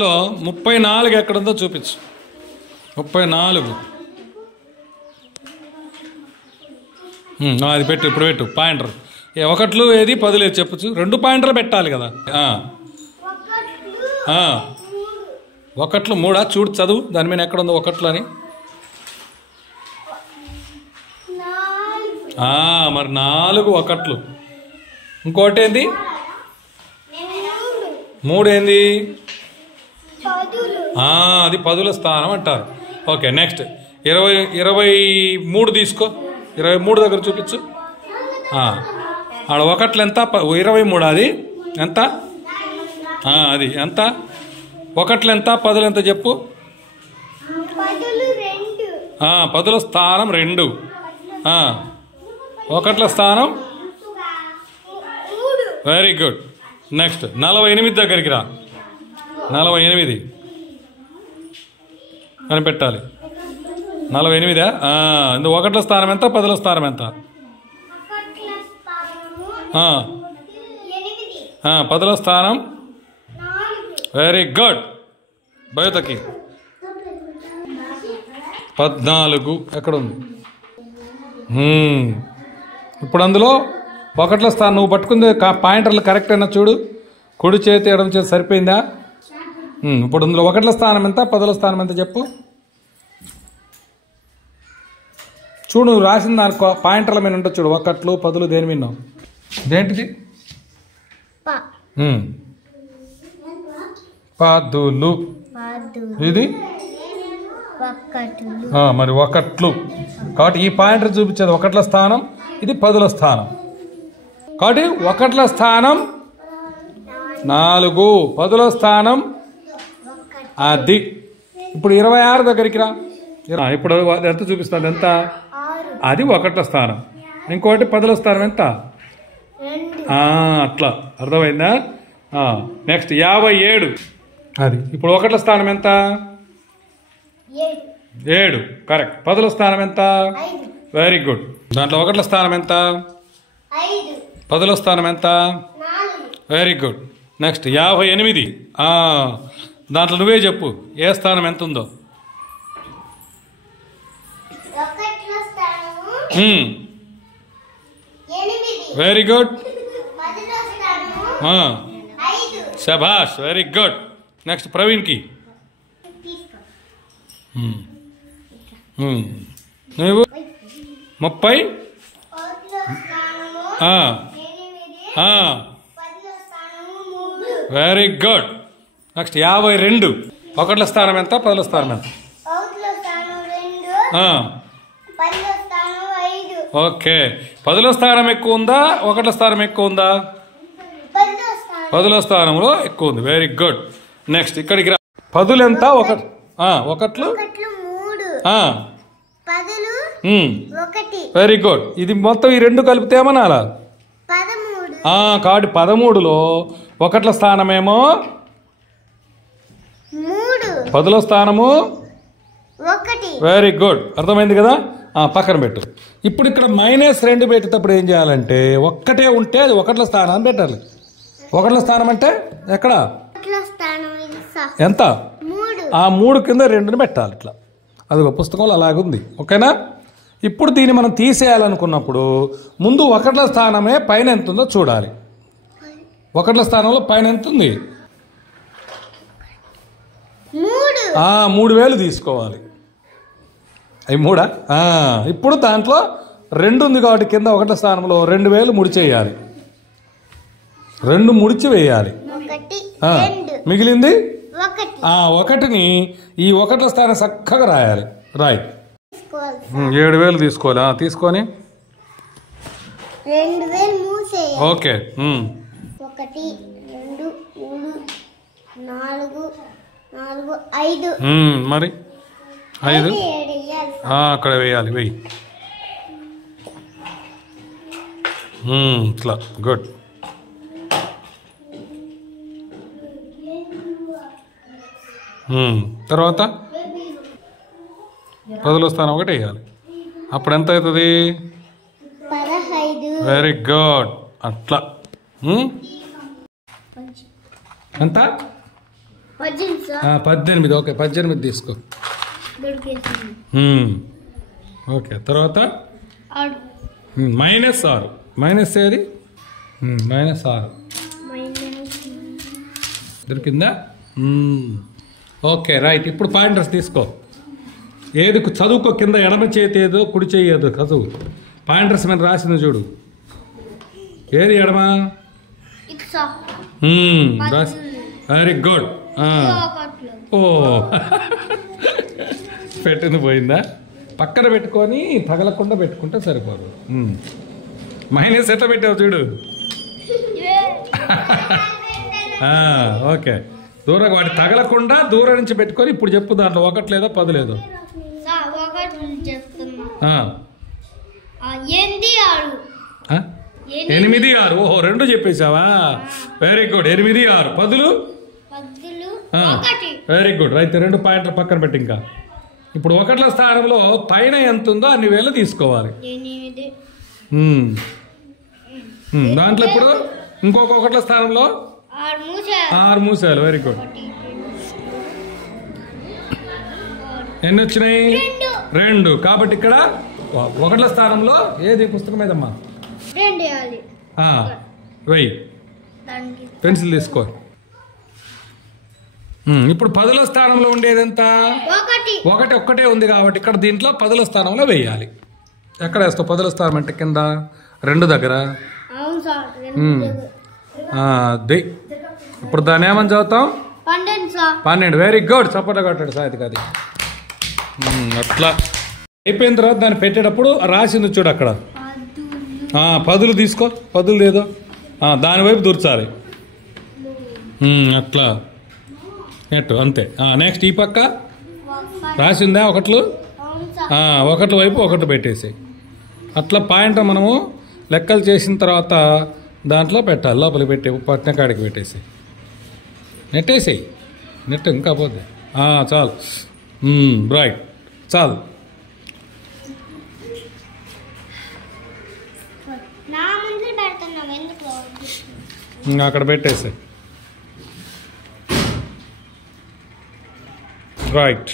లో 34 ఎక్కడుందో చూపించు. 34 అది పెట్టు. ఇప్పుడు పెట్టు పాయింటర్. ఒకట్లు ఏది పదులేదు చెప్పచ్చు. 2 పాయింటర్లు పెట్టాలి కదా. ఒకట్లు 3 చూడు, చదువు దాని మీద ఎక్కడుందో ఒకట్లు అని. మరి 4 ఒకట్లు. ఇంకోటి ఏంది? 3 ఏంది? అది పదుల స్థానం అంటారు. ఓకే, నెక్స్ట్ 23 తీసుకో. 23 దగ్గర చూపించు. ఆడ ఒకట్లు ఎంత? 23. అది ఎంత? అది ఎంత? ఒకట్లు ఎంత? పదులు ఎంత చెప్పు. పదుల స్థానం 2. ఒకట్ల స్థానం వెరీ గుడ్. నెక్స్ట్ 48 దగ్గరికి రా. 48 అని పెట్టాలి. 48. ఒకట్ల స్థానం ఎంత? పదుల స్థానం ఎంత? పదుల స్థానం వెరీ గుడ్. బయటకి 14 ఎక్కడ ఉంది? ఇప్పుడు అందులో ఒకట్ల స్థానం నువ్వు పట్టుకుంది పాయింటర్లు కరెక్ట్ అయినా చూడు. కుడి చేతి ఎడమ చేతి సరిపోయిందా? ఇప్పుడు అందులో ఒకట్ల స్థానం ఎంత? పదుల స్థానం ఎంత చెప్పు. చూడు, నువ్వు రాసిన దానికి పాయింటర్ల మీద ఉంటుంది చూడు. ఒకట్లు పదులు దేని మీద? దేంటిది? పదులు. ఇది మరి ఒకట్లు. కాబట్టి ఈ పాయింటర్ చూపించేది ఒకట్ల స్థానం, ఇది పదుల స్థానం. కాబట్టి ఒకట్ల స్థానం 4, పదుల స్థానం అది. ఇప్పుడు 26 దగ్గరికి రా. ఇప్పుడు ఎంత చూపిస్తుంది? ఎంత? అది ఒకట్ల స్థానం. ఇంకోటి పదుల స్థానం ఎంత? అట్లా అర్థమైందా? నెక్స్ట్ 57. అది ఇప్పుడు ఒకట్ల స్థానం ఎంత? 7. కరెక్ట్. పదుల స్థానం ఎంత? Very good. దాంట్లో ఒకట్ల స్థానం ఎంత? పదుల స్థానం ఎంత? Very good. నెక్స్ట్ 58. దాంట్లో నువ్వే చెప్పు ఏ స్థానం ఎంత ఉందో. Very good. శభాష్, వెరీ గుడ్. నెక్స్ట్ ప్రవీణ్కి. నువ్వు 30. Very good. నెక్స్ట్ 52. ఒకట్ల స్థానం ఎంత? పదుల స్థానం ఎంత? ఓకే, పదుల స్థానం ఎక్కువ ఉందా? ఒకట్ల స్థానం ఎక్కువ ఉందా? పదుల స్థానంలో ఎక్కువ ఉంది. Very good. నెక్స్ట్ ఇక్కడికి రా. పదులు ఎంత? ఒకట్లు. Very good. ఇది మొత్తం ఈ 2 కలిపితే ఏమనాలా? కాబట్టి 13లో ఒకట్ల స్థానమేమో 3, పదుల స్థానము 1. Very good. అర్థమైంది కదా? పక్కన పెట్టు. ఇప్పుడు ఇక్కడ -2 పెట్టేటప్పుడు ఏం చేయాలంటే ఒక్కటే ఉంటే అది ఒకట్ల స్థానాన్ని పెట్టాలి. ఒకట్ల స్థానం అంటే ఎక్కడ? ఎంత? 3 కింద 2ని పెట్టాలి. ఇట్లా అది పుస్తకంలో అలాగుంది. ఓకేనా? ఇప్పుడు దీన్ని మనం తీసేయాలనుకున్నప్పుడు ముందు ఒకట్ల స్థానమే పైన ఎంత ఉందో చూడాలి. ఒకట్ల స్థానంలో పైన ఎంత ఉంది? 3000 తీసుకోవాలి. అవి 3. ఇప్పుడు దాంట్లో 2 ఉంది కాబట్టి కింద ఒకట్ల స్థానంలో 2000 ముడిచేయాలి. 2 ముడిచి వేయాలి. మిగిలింది 1ని ఈ ఒకట్ల స్థానం చక్కగా రాయాలి. రాయి. 7000 తీసుకోవాలి. తీసుకొని 2000 ఓకే. 1 2 3 4 5 మరి 5 అక్కడ వేయాలి. వెయ్యి. ఇట్లా గుడ్. తర్వాత పదుల స్థానం ఒకటి వేయాలి. అప్పుడు ఎంత అవుతుంది? 15. Very good. అట్లా ఎంత? 18. ఓకే 18 తీసుకో. ఓకే తర్వాత -6. మైనస్ ఏది? -6 దొరికిందా? Okay right. ఇప్పుడు పాయింటర్స్ తీసుకో. ఏది చదువుకో, కింద ఎడమ చేతి ఏదో కుడి చేయి ఏదో చదువు. పాయింటర్స్ మీద రాసింది చూడు. ఏది ఎడమ? Very good. ఓ పెట్టింది పోయిందా? పక్కన పెట్టుకొని తగలకుండా పెట్టుకుంటే సరిపోదు. మైనస్ ఎట్లా పెట్టావు చూడు. ఓకే దూరం, వాటి తగలకుండా దూరం నుంచి పెట్టుకొని ఇప్పుడు చెప్పు. దాంట్లో 1 లేదా 10 లేదు? 8, 6. ఓహో 2 చెప్పేసావా? Very good. 8, 6 10లు. Very good right. 2 పాయింట్లు పక్కన పెట్టి ఇంకా ఇప్పుడు 1ల స్థానంలో పైన ఎంత ఉందో అన్ని వేలు తీసుకోవాలి. దాంట్లో ఇప్పుడు ఇంకొక 1ల స్థానంలో 6 మూసాలు. Very good. ఎన్ని వచ్చినాయి? 2. కాబట్టి ఇక్కడ 1ల స్థానంలో ఏది పుస్తకం ఏదమ్మా? వెయ్యి. పెన్సిల్ తీసుకో. ఇప్పుడు 10ల స్థానంలో ఉండేది ఎంత? 1 ఒక్కటే ఉంది కాబట్టి ఇక్కడ దీంట్లో 10ల స్థానంలో వేయాలి. ఎక్కడ వేస్తావు 10ల స్థానం అంటే? కింద 2 దగ్గర. ఇప్పుడు దాన్ని ఏమని చదువుతాం? 12. Very good. సపోర్ట్ కొట్టాడు సాయిత్. అది అట్లా అయిపోయిన తర్వాత దాన్ని పెట్టేటప్పుడు రాసింది చూడు అక్కడ. 10లు తీసుకో. 10లు లేదో దాని వైపు దూర్చాలి. అట్లా నెట్ అంతే. నెక్స్ట్ ఈ పక్క రాసిందా 1లు? 1 వైపు 1 పెట్టేసి అట్లా పాయింట్ మనము లెక్కలు చేసిన తర్వాత దాంట్లో పెట్టాలి. లోపలికి పెట్టి పట్టిన కాడికి పెట్టేసి నెట్టేసేయి. నెట్ ఇంకా పోద్ది. చాలు. రైట్ చాలు. అక్కడ పెట్టేసాయి. రైట్.